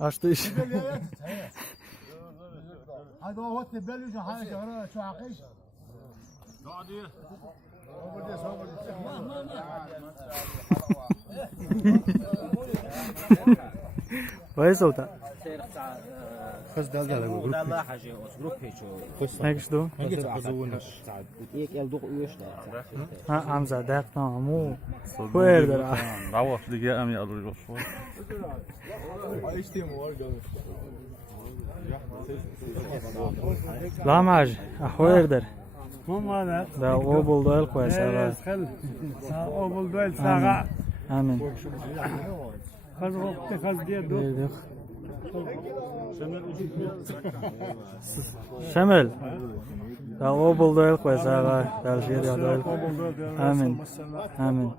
Açtı iş. هذا هو التبلج حاجه شو عقيش كويس وتا خش ده جروب الله حاجه جروب هيك هيك شدو هيك يلدق ويش ها حمزة داق مو كوير در روح دیگه هم یادو شوي لا معج أحوير در مو ماذا ده أوبل دويل كويس هذا خل اول دويل ساعه آمين خذ وقت خذ ديدو يدخ شمل ده أوبل دويل كويس هذا ده الشيء ده دويل آمين آمين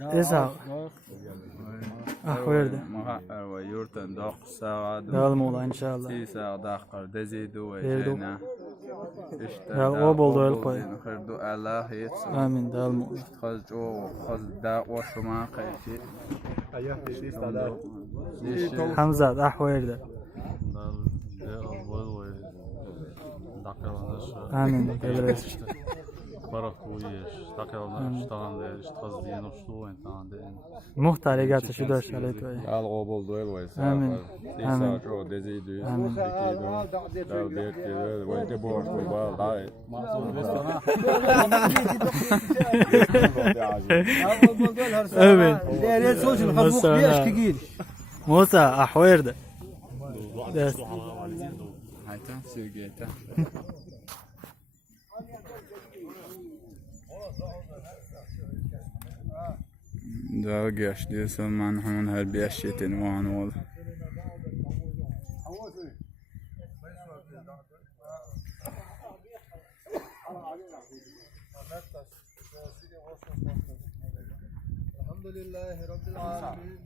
إسحاق أحوير ده محقر و یورتن داق ساعد ده الموضوع إن شاء الله 3 ساعة داقر دزيدو و يردو. جينا ده أوبل دويل كويس خردو الله يتسو آمين ده الموضوع خز جو خز داق و شما قيشي حمزة أحوير ده آمين تدرس Barakuish, takelna stande, stazdieno stuen tande. مختار يقعد شدوا شاليتو Al obol duel way. آمين آمين Ro dezidu. آمين Dal det det way de bor for bal dai. آمين لا سوشن خذ وقت ليش ثقيل موسى أحوير ده Hayta sürgete. Da geçti zaman hemen her bir eşyetin var oldu. الحمد لله رب العالمين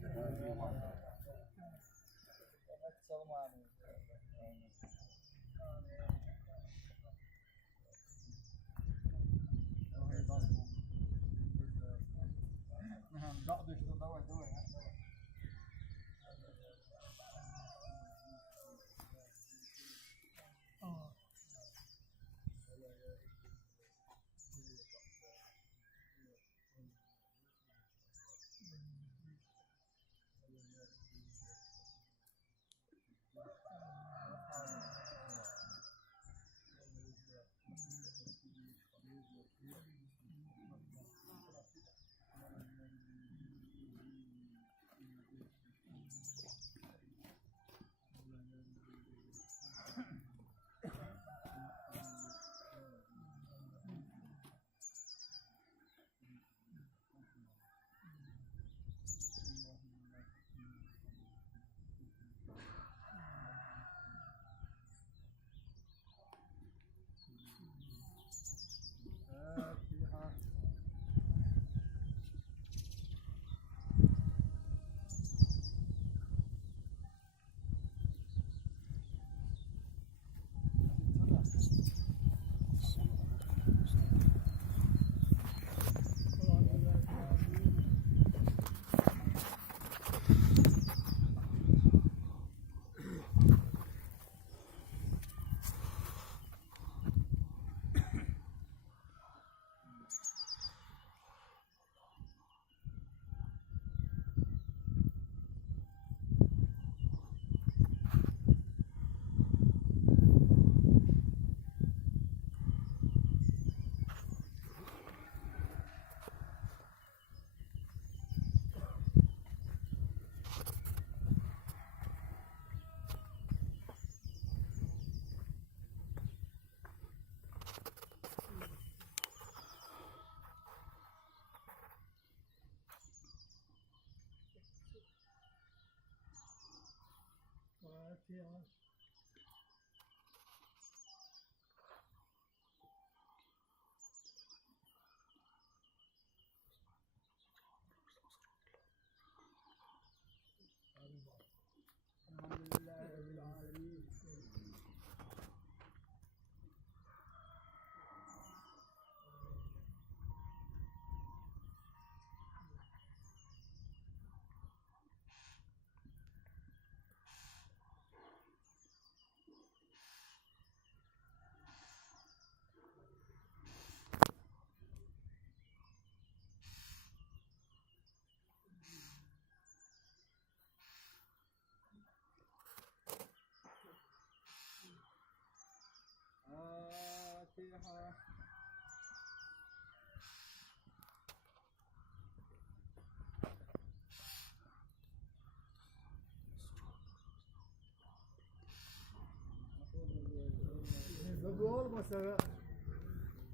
مثلا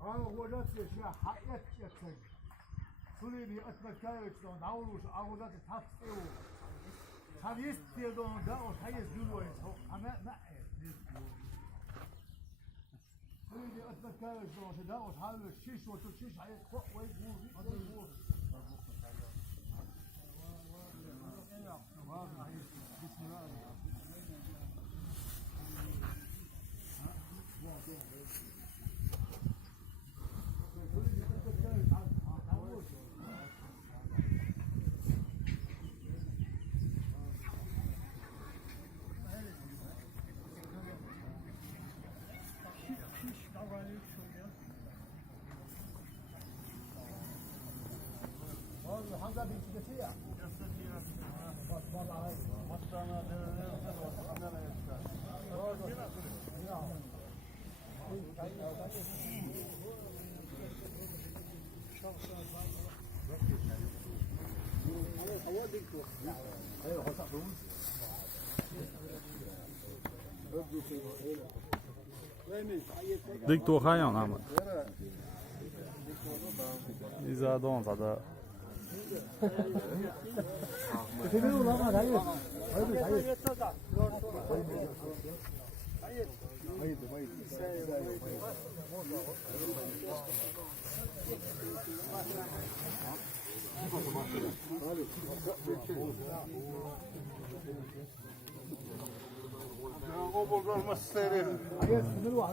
عاوزات اشياء حقيقة يكسر سوري اتمكن يكسر ناولوش عاوزات تفسير حديث تيدون ده وحديث دلوي اما ما سوري اتمكن يكسر ده وحال الشيش وتشيش عليه فوق ويقول بسم الله Dik to kan yana mı? İza don sada. O bulgur masları. Hayır, sınır var.